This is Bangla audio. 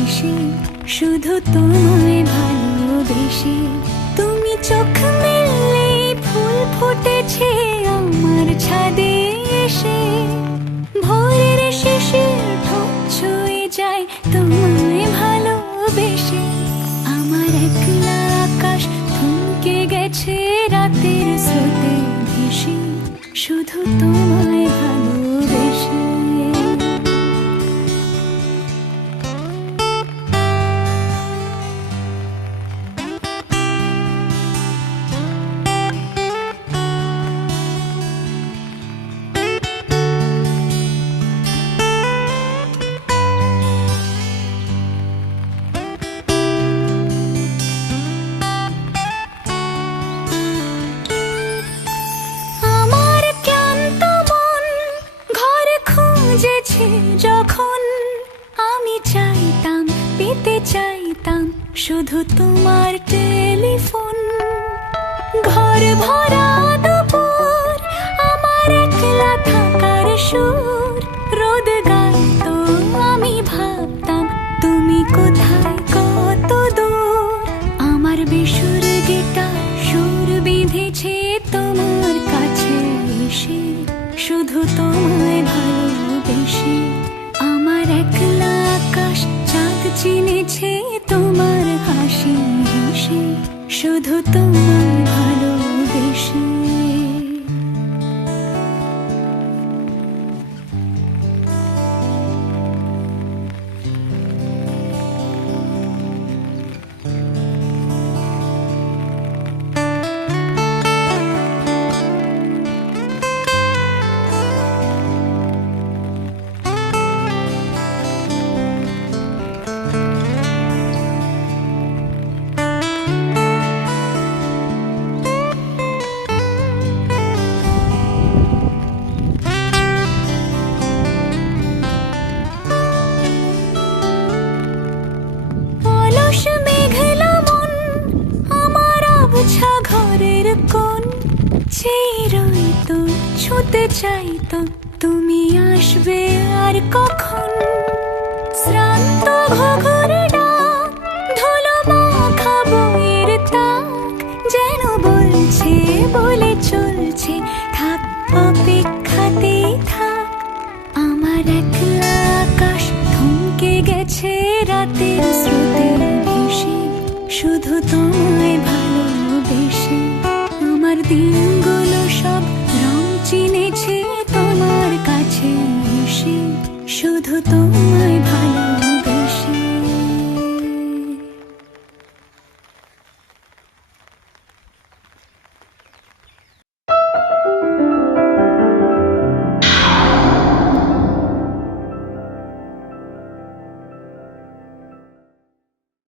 এসে শুধু তোমায় ভালোবেসে। তুমি চোখ মেললে ফুল ফুটেছে আমার ছাদে এসে। ভোরের শেষে ঠোঁট ছুঁয়ে যায় তোমায় ভালোবেসে। আমার একলা আকাশ থমকে গেছে রাতের স্রোতে ভেসে। শুধু তোমায় চাইতাম শুধু তোমার টেলিফোন। ঘর ভরা দুপুর, আমার একলা থাকার সুর। রোদ গাইতো আমি ভাবতাম, তুমি কোথায় কত দূর? আমার বেসুর গিটার সুর বিঁধেছে তোমার কাছে এসে। শুধু তোমায় চিনেছে তোমার হাসি হেসে। শুধু তোমায় ঘরের কোন চেরই রইতো ছুতে চাইতো তুমি আসবে আর কখন? শ্রান্ত ঘঘর শুধু তোমায়